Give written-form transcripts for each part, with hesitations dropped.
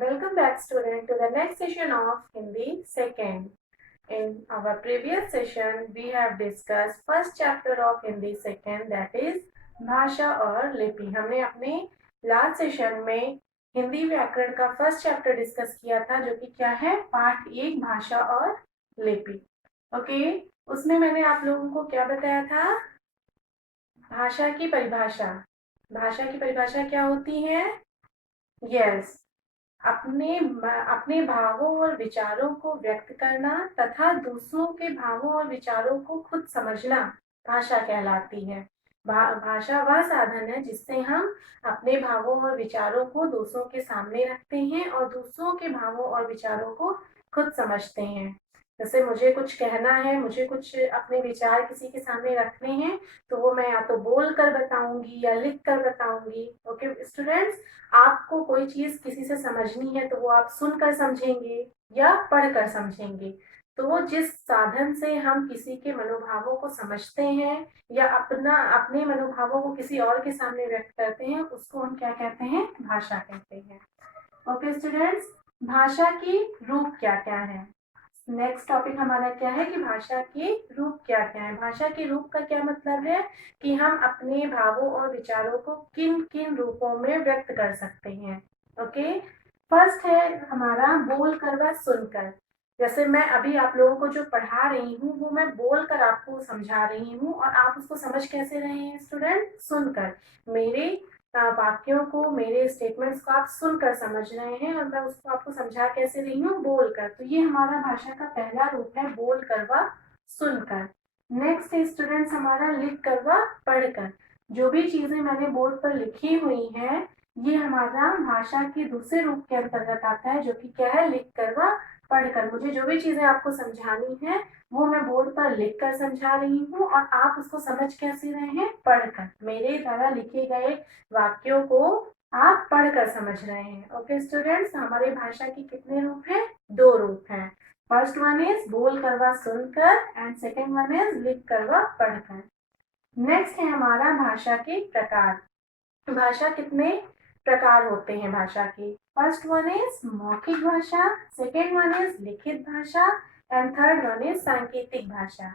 Welcome back student to the next session of Hindi second. In our previous session we have discussed first chapter of Hindi second, that is भाषा और लिपि। हमने अपने last session में हिंदी व्याकरण का first chapter discuss किया था, जो कि क्या है, पाठ 1 भाषा और लिपि। ओके, उसमें मैंने आप लोगों को क्या बताया था, भाषा की परिभाषा। भाषा की परिभाषा क्या होती है? यस, अपने अपने भावों और विचारों को व्यक्त करना तथा दूसरों के भावों और विचारों को खुद समझना भाषा कहलाती है। भाषा वह साधन है जिससे हम अपने भावों और विचारों को दूसरों के सामने रखते हैं और दूसरों के भावों और विचारों को खुद समझते हैं। जैसे मुझे कुछ कहना है, मुझे कुछ अपने विचार किसी के सामने रखने हैं, तो वो मैं या तो बोल कर बताऊंगी या लिख कर बताऊंगी। ओके स्टूडेंट्स, आपको कोई चीज किसी से समझनी है तो वो आप सुनकर समझेंगे या पढ़कर समझेंगे। तो वो जिस साधन से हम किसी के मनोभावों को समझते हैं या अपने मनोभावों को किसी और के सामने व्यक्त करते हैं, उसको हम क्या कहते हैं? भाषा कहते हैं। ओके स्टूडेंट्स, भाषा की रूप क्या क्या है? नेक्स्ट टॉपिक हमारा क्या है कि भाषा के रूप क्या क्या है। भाषा के रूप का क्या मतलब है कि हम अपने भावों और विचारों को किन किन रूपों में व्यक्त कर सकते हैं। ओके, फर्स्ट है हमारा बोल कर व सुनकर। जैसे मैं अभी आप लोगों को जो पढ़ा रही हूँ वो मैं बोल कर आपको समझा रही हूँ, और आप उसको समझ कैसे रहे हैं स्टूडेंट? सुनकर। मेरे वाक्यों को, मेरे स्टेटमेंट्स को आप सुनकर समझ रहे हैं, और मैं उसको आपको समझा कैसे रही हूँ? बोलकर। तो ये हमारा भाषा का पहला रूप है, बोलकर व सुनकर। नेक्स्ट है स्टूडेंट्स हमारा लिख कर व पढ़कर। जो भी चीजें मैंने बोर्ड पर लिखी हुई है, ये हमारा भाषा के दूसरे रूप के अंतर्गत आता है, जो कि क्या है? लिख कर व पढ़कर। मुझे जो भी चीजें आपको समझानी है वो मैं बोर्ड पर लिख कर समझा रही हूँ, और आप उसको समझ कैसे रहे हैं? पढ़कर। मेरे द्वारा लिखे गए वाक्यों को आप पढ़कर समझ रहे हैं। ओके स्टूडेंट्स, हमारे भाषा के कितने रूप हैं? 2 रूप हैं। फर्स्ट वन इज बोल कर व सुनकर, एंड सेकेंड वन इज लिख कर व पढ़कर। नेक्स्ट है हमारा भाषा के प्रकार। भाषा कितने प्रकार होते हैं भाषा के? फर्स्ट वन इज मौखिक भाषा, सेकेंड वन इज लिखित भाषा, एंड थर्ड वन इज सांकेतिक भाषा।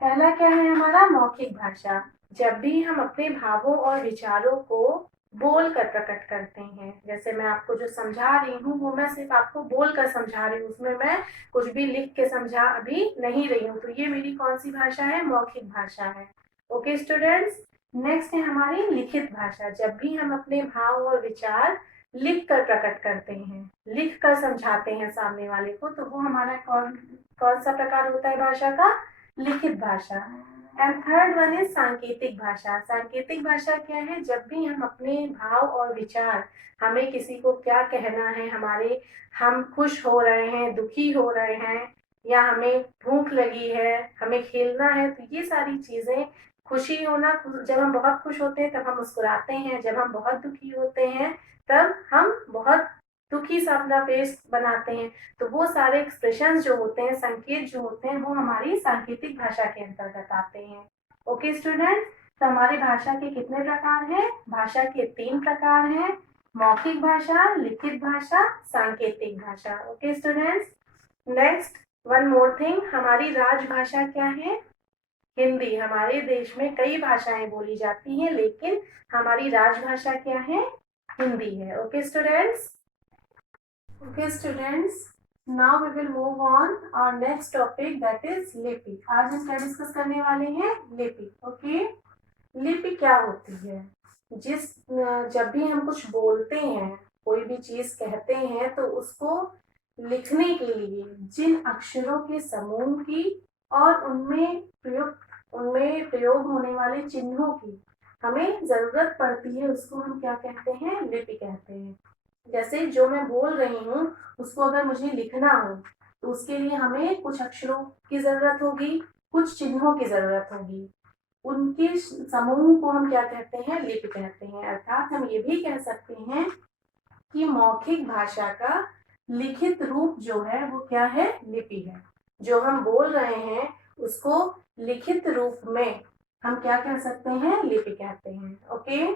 पहला क्या है हमारा? मौखिक भाषा। जब भी हम अपने भावों और विचारों को बोल कर प्रकट करते हैं, जैसे मैं आपको जो समझा रही हूँ वो मैं सिर्फ आपको बोल कर समझा रही हूँ, उसमें मैं कुछ भी लिख के समझा अभी नहीं रही हूँ, तो ये मेरी कौन सी भाषा है? मौखिक भाषा है। ओके स्टूडेंट्स, नेक्स्ट है हमारी लिखित भाषा। जब भी हम अपने भाव और विचार लिख कर प्रकट करते हैं, लिख कर समझाते हैं सामने वाले को, तो वो हमारा कौन कौन सा प्रकार होता है भाषा का? लिखित भाषा। एंड थर्ड वन इज सांकेतिक भाषा। सांकेतिक भाषा क्या है? जब भी हम अपने भाव और विचार, हमें किसी को क्या कहना है, हम खुश हो रहे हैं, दुखी हो रहे हैं, या हमें भूख लगी है, हमें खेलना है, तो ये सारी चीजें, खुशी होना, जब हम बहुत खुश होते हैं तब हम मुस्कुराते हैं, जब हम बहुत दुखी होते हैं तब हम बहुत दुखी सा अपना फेस बनाते हैं। तो वो सारे एक्सप्रेशन जो होते हैं, संकेत जो होते हैं, वो हमारी सांकेतिक भाषा के अंतर्गत आते हैं। ओके स्टूडेंट, तो हमारी भाषा के कितने प्रकार हैं? भाषा के 3 प्रकार हैं, मौखिक भाषा, लिखित भाषा, सांकेतिक भाषा। Okay students, next one more thing, हमारी राजभाषा क्या है? हिंदी। हमारे देश में कई भाषाएं बोली जाती हैं, लेकिन हमारी राजभाषा क्या है? हिंदी है। Okay students, Okay students, now we will move on our next topic, that is लिपि। आज हम क्या डिस्कस करने वाले हैं? लिपि। ओके, लिपि क्या होती है? जब भी हम कुछ बोलते हैं, कोई भी चीज कहते हैं, तो उसको लिखने के लिए जिन अक्षरों के समूह की और उनमें प्रयोग होने वाले चिन्हों की हमें जरूरत पड़ती है, उसको हम क्या कहते हैं? लिपि कहते हैं। जैसे जो मैं बोल रही हूँ उसको अगर मुझे लिखना हो, तो उसके लिए हमें कुछ अक्षरों की जरूरत होगी, कुछ चिन्हों की जरूरत होगी। उनके समूह को हम क्या कहते हैं? लिपि कहते हैं। अर्थात हम ये भी कह सकते हैं कि मौखिक भाषा का लिखित रूप जो है वो क्या है? लिपि है। जो हम बोल रहे हैं उसको लिखित रूप में हम क्या कह सकते हैं? लिपि कहते हैं। ओके,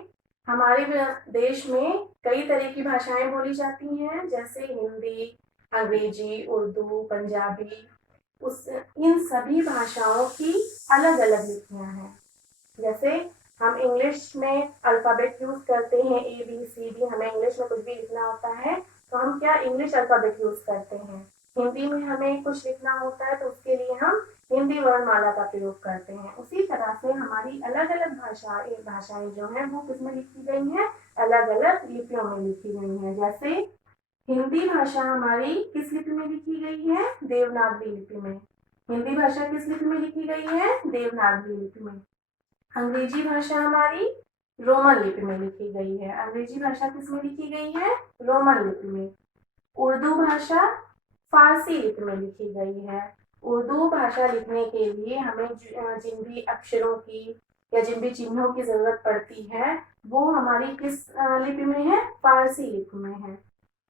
हमारे देश में कई तरह की भाषाएं बोली जाती हैं, जैसे हिंदी, अंग्रेजी, उर्दू, पंजाबी। इन सभी भाषाओं की अलग अलग लिपियां हैं। जैसे हम इंग्लिश में अल्फाबेट यूज करते हैं, ABCD, हमें इंग्लिश में कुछ भी लिखना होता है तो हम क्या इंग्लिश अल्फाबेट यूज करते हैं। हिंदी में हमें कुछ लिखना होता है तो उसके लिए हम हिंदी वर्णमाला का प्रयोग करते हैं। उसी तरह से हमारी अलग अलग भाषाएं जो हैं वो किसमें लिखी गई हैं, अलग अलग लिपियों में लिखी गई हैं। जैसे हिंदी भाषा हमारी किस लिपि में लिखी गई है, देवनागरी लिपि में। हिंदी भाषा किस लिपि में लिखी गई है, देवनागरी लिपि में। अंग्रेजी भाषा हमारी रोमन लिपि में लिखी गई है। अंग्रेजी भाषा किस में लिखी गई है, रोमन लिपि में। उर्दू भाषा फारसी लिपि में लिखी गई है। उर्दू भाषा लिखने के लिए हमें जिन भी अक्षरों की या जिन भी चिन्हों की जरूरत पड़ती है वो हमारी किस लिपि में है, फारसी लिपि में है।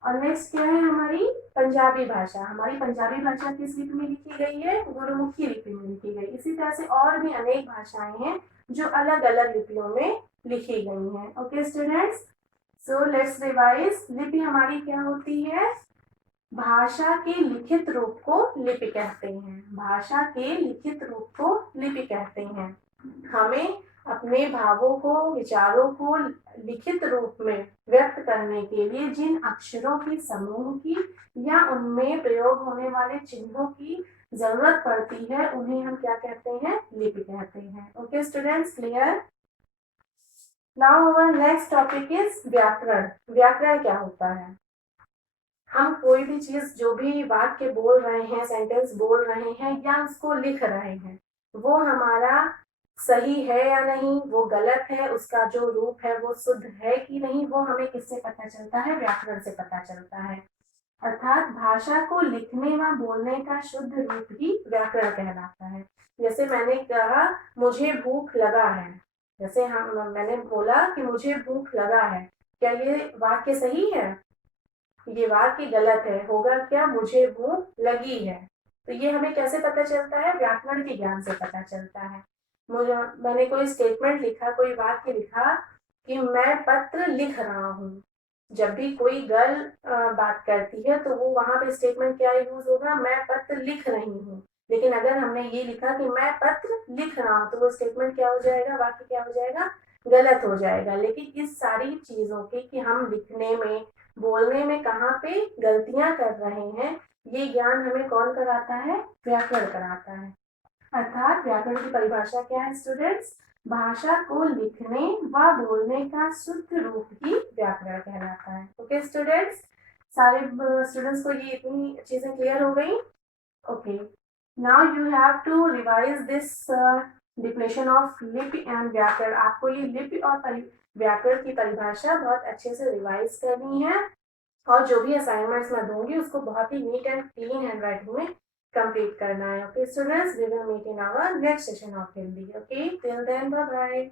और नेक्स्ट क्या है, हमारी पंजाबी भाषा। हमारी पंजाबी भाषा किस लिपि में लिखी गई है, गुरुमुखी लिपि में लिखी गई। इसी तरह से और भी अनेक भाषाएं हैं जो अलग अलग लिपियों में लिखी गई हैं। Okay students, so let's revise. लिपि हमारी क्या होती है, भाषा के लिखित रूप को लिपि कहते हैं। भाषा के लिखित रूप को लिपि कहते हैं। हमें अपने भावों को, विचारों को लिखित रूप में व्यक्त करने के लिए जिन अक्षरों की, समूह की या उनमें प्रयोग होने वाले चिन्हों की जरूरत पड़ती है उन्हें हम क्या कहते हैं, लिपि कहते हैं। Okay students, clear? Now our next topic is व्याकरण। व्याकरण क्या होता है? हम कोई भी चीज, जो भी वाक्य बोल रहे हैं, सेंटेंस बोल रहे हैं या उसको लिख रहे हैं, वो हमारा सही है या नहीं, वो गलत है, उसका जो रूप है वो शुद्ध है कि नहीं, वो हमें किससे पता चलता है, व्याकरण से पता चलता है। अर्थात भाषा को लिखने व बोलने का शुद्ध रूप ही व्याकरण कहलाता है। जैसे मैंने कहा मुझे भूख लगा है, जैसे मैंने बोला कि मुझे भूख लगा है, क्या ये वाक्य सही है? ये वाक्य गलत है, होगा क्या, मुझे भूख लगी है। तो ये हमें कैसे पता चलता है, व्याकरण के ज्ञान से पता चलता है। मैंने कोई स्टेटमेंट लिखा, कोई वाक्य लिखा कि मैं पत्र लिख रहा हूँ। जब भी कोई गर्ल बात करती है तो वो वहां पे स्टेटमेंट क्या यूज होगा, मैं पत्र लिख रही हूँ। लेकिन अगर हमने ये लिखा कि मैं पत्र लिख रहा हूँ तो वो स्टेटमेंट क्या हो जाएगा, वाक्य क्या हो जाएगा, गलत हो जाएगा। लेकिन इस सारी चीजों की कि हम लिखने में, बोलने में कहाँ पे गलतियां कर रहे हैं, ये ज्ञान हमें कौन कराता है, व्याकरण कराता है। अर्थात व्याकरण की परिभाषा क्या है स्टूडेंट्स, भाषा को लिखने व बोलने का शुद्ध रूप ही व्याकरण कहलाता है। ओके स्टूडेंट्स, सारे स्टूडेंट्स को ये इतनी चीजें क्लियर हो गई? Okay, now you have to revise this definition of लिपि एंड व्याकरण। आपको ये लिपि और व्याकरण की परिभाषा बहुत अच्छे से रिवाइज करनी है और जो भी असाइनमेंट्स मैं दूंगी उसको बहुत ही नीट एंड क्लीन हैंडराइटिंग में कंप्लीट करना है। Okay students, we will meet in our next session of Hindi. Okay, till then bye bye.